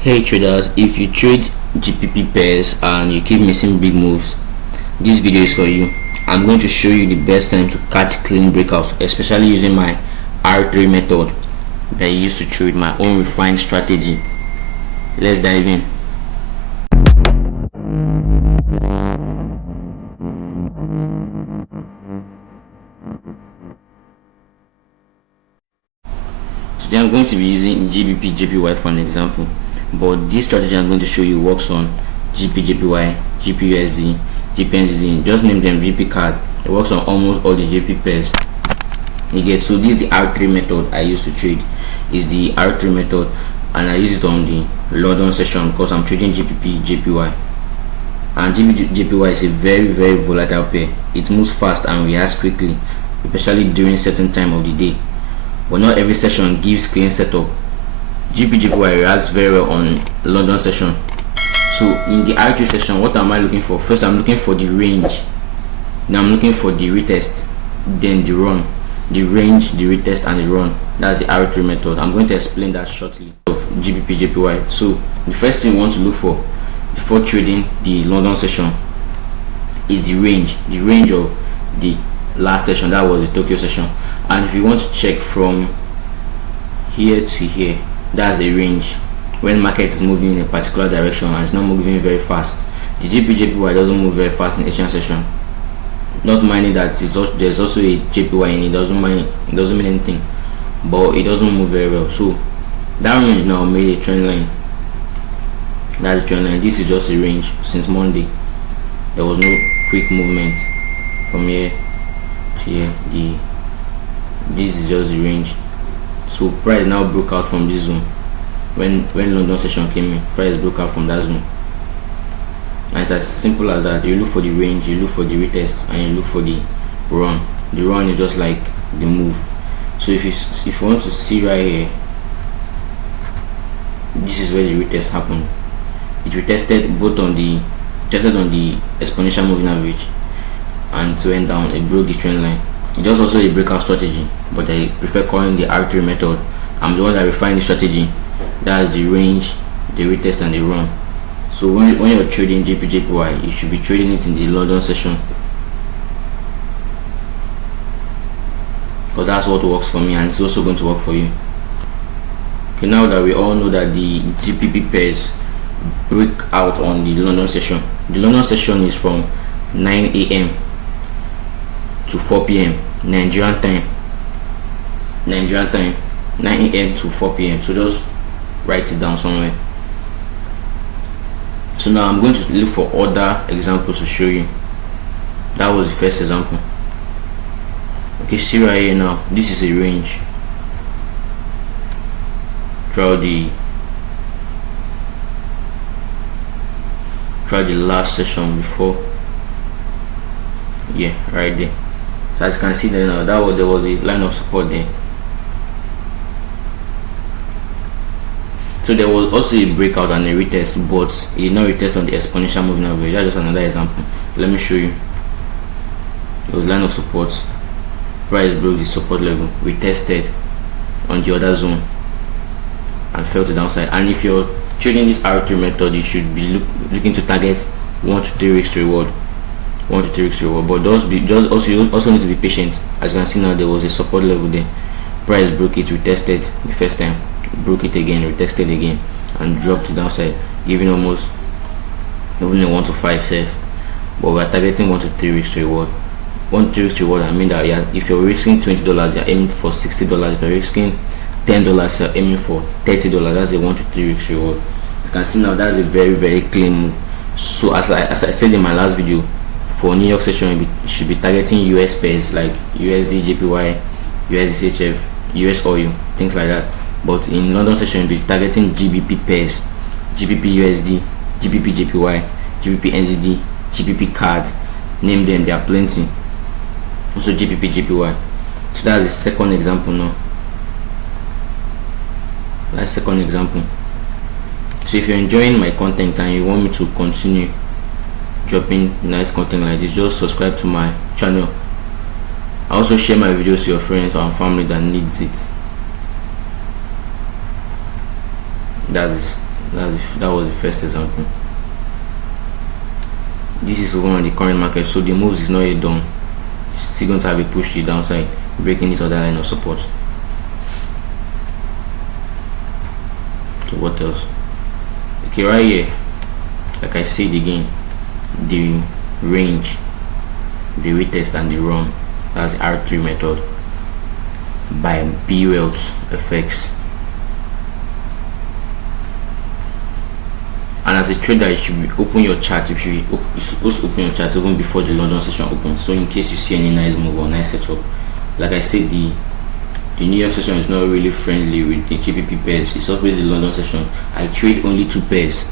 Hey traders, if you trade GPP pairs and you keep missing big moves, this video is for you. I'm going to show you the best time to catch clean breakouts, especially using my R3 method that I used to trade my own refined strategy. Let's dive in. Today I'm going to be using GBPJPY for an example, but this strategy I'm going to show you works on GBPJPY, GBPUSD, GBPNZD, just name them VP card. It works on almost all the JP pairs. You get, so this is the R3 method I used to trade. Is the R3 method, and I use it on the London session because I'm trading GBPJPY. And GBPJPY is a very volatile pair. It moves fast and reacts quickly, especially during certain time of the day. But not every session gives clean setup. GBPJPY reacts very well on London session. So in the R3 session, what am I looking for? First, I'm looking for the range. Now I'm looking for the retest, then the run. The range, the retest, and the run. That's the R3 method. I'm going to explain that shortly of GBPJPY. So the first thing you want to look for before trading the London session is the range of the last session, that was the Tokyo session. And if you want to check from here to here, that's a range. When market is moving in a particular direction and it's not moving very fast, the GBPJPY doesn't move very fast in Asian session. Not minding that there's also a JPY in it, doesn't mean anything, but it doesn't move very well. So that range now made a trend line. That's the trend line. This is just a range since Monday. There was no quick movement from here to here. This is just the range. So price now broke out from this zone. When London session came in, price broke out from that zone. And it's as simple as that. You look for the range, you look for the retest, and you look for the run. The run is just like the move. So if you want to see right here, this is where the retest happened. It retested both on the exponential moving average, and to end down, it broke the trend line. It's just also a breakout strategy, but I prefer calling the R3 method. I'm the one that refined the strategy. That's the range, the retest, and the run. So when you're trading GBPJPY, you should be trading it in the London session, because that's what works for me, and it's also going to work for you. Okay, now that we all know that the GBP pairs break out on the London session, the London session is from 9 a.m. to 4 p.m. Nigerian time, 9 a.m. to 4 p.m. So just write it down somewhere. So now I'm going to look for other examples to show you. That was the first example. Okay, see right here now, this is a range throughout the last session before. Yeah, right there. So as you can see there now, there was a line of support there. So there was also a breakout and a retest, but it did not retest on the exponential moving average. That's just another example. Let me show you. There was line of support. Price broke the support level, retested on the other zone, and fell to downside. And if you're trading this R3 method, you should be looking to target 1 to 3 weeks to reward. 1 to 3 weeks to reward. But you also need to be patient. As you can see now, there was a support level there. Price broke it, retested the first time, broke it again, retested again, and dropped to downside, giving almost even a 1 to 5 safe. But we're targeting 1 to 3 weeks to reward. 1 to 3 weeks to reward, I mean that if you're risking $20, you're aiming for $60. If you're risking $10, you're aiming for $30. That's a 1 to 3 weeks reward. You can see now that's a very clean move. So as I said in my last video, for New York session, you should be targeting US pairs like USD JPY, USD CHF, US oil, things like that. But in London session, you'll be targeting GBP pairs, GBP USD, GBP JPY, GBP NZD, GBP card. Name them, there are plenty. Also GBP JPY. So that's the second example now. That's second example. So if you're enjoying my content and you want me to continue dropping nice content like this, just subscribe to my channel. I also share my videos to your friends or family that needs it. That's That was the first example. This is over on the current market, so the moves is not yet done. It's still going to have a push to the downside, breaking this other line of support. Okay, what else? Okay, right here, like I said again, the range, the retest and the run. That's the R3 method by BULT FX. And as a trader, you should open your chart. You're supposed to open your chart even before the London session opens, so in case you see any nice move or nice setup. Like I said, the New York session is not really friendly with the GBP pairs. It's always the London session. I trade only two pairs.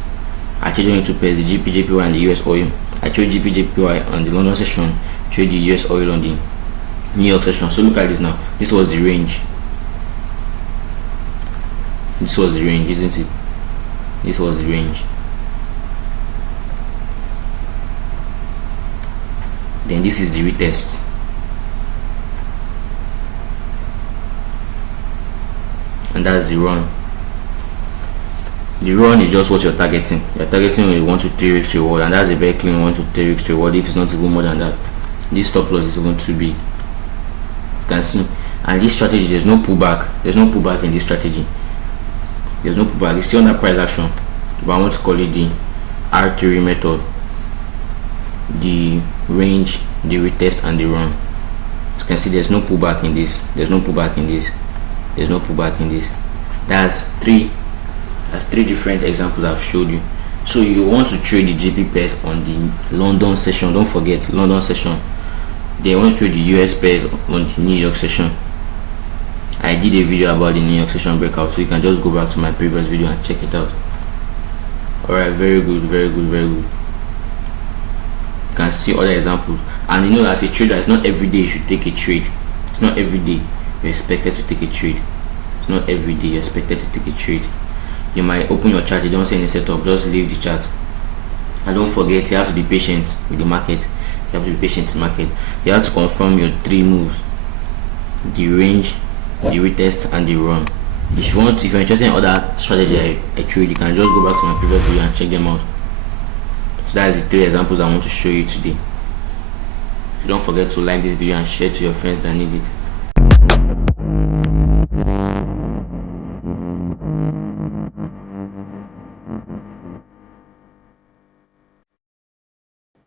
The GBPJPY and the US oil. I trade GBPJPY on the London session, trade the US oil on the New York session. So look at this now. This was the range. This was the range, isn't it? This was the range. Then this is the retest. And that's the run. The run is just what you're targeting. You're targeting a 1 to 3 weeks reward, and that's a very clean 1 to 3 weeks reward. If it's not even more than that, this stop loss is going to be, you can see. And this strategy, there's no pullback. There's no pullback in this strategy. There's no pullback. It's still under price action, but I want to call it the R3 method. The range, the retest and the run. As you can see, there's no pullback in this. There's no pullback in this. There's no pullback in this. That's three different examples I've showed you. So you want to trade the GP pairs on the London session. Don't forget London session. They want to trade the US pairs on the New York session. I did a video about the New York session breakout, so you can just go back to my previous video and check it out. Alright, very good, very good, very good. You can see other examples. And you know, as a trader, it's not every day you should take a trade. It's not every day you're expected to take a trade. It's not every day you're expected to take a trade. You might open your chart, you don't see any setup, just leave the chart. And don't forget, you have to be patient with the market. You have to be patient in the market. You have to confirm your 3 moves: the range, the retest and the run. If you're interested in other strategy I trade, you can just go back to my previous video and check them out. So that's the 3 examples I want to show you today. Don't forget to like this video and share to your friends that need it.